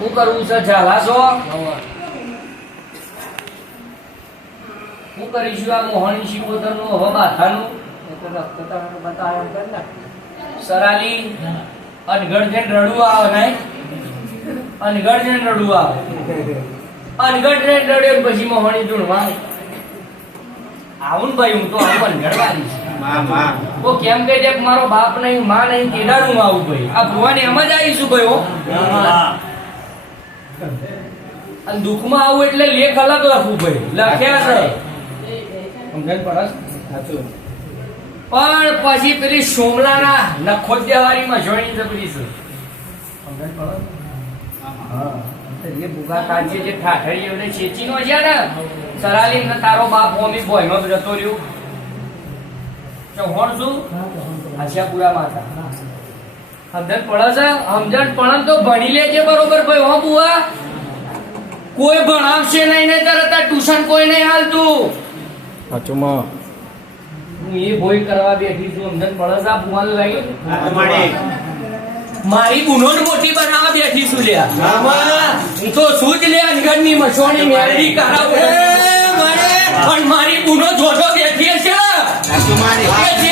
શું કરવું છે ઝાલાશો શું કરીશું આ મોહણી શિકોતરનું હવે બાથાનું સરાલી અનગઢ જઈને રડવું આવે નહીં અનગઢ જઈને રડવું આવે અનગઢ જઈને રડ્યો પછી મોહણી ધૂણવા આવું ને ભાઈ હું તો આવું અનગઢ વાળી તો કેમ કે જે મારો બાપ નહીં માં નહીં કેદારું આવું ભાઈ આ ભુવાની એમ જ આવીશું ભાઈ હો અને દુઃખમાં આવું એટલે લેખ અલગ લખવું ભાઈ લખ્યા છે સમજાય પડસ સાચું પણ પછી પેલી સોમલાના નખોદ્યાવાળી માં જોઈન જબરી છે સમજાય પડસ હા એ ભૂગા કાઢે જે ઠાઠડી એવને ચેચીનો છે ને સરાલી ને તારો બાપ ઓમી બોયમાં જતો રહ્યો ચૌહાણ શું આશિયાપુરા માતા સમજણ પડે છે સમજણ પણ તો ભણી લેજે બરોબર ભાઈ હો બુઆ કોઈ ભણાવશે નહીં ને તરત ટ્યુશન કોઈ નહીં હાલતું સાચુમાં હું એ ભોય કરવા બેઠી છું સમજણ પડે છે આ બુઆને લઈ મારી ગુનો મોટી બનાવવા બેઠી છું લ્યા હું તો શું જ લે અંગણની મસોણી મેરડી કરાવું પણ મારી ગુનો જોજો બેઠી છે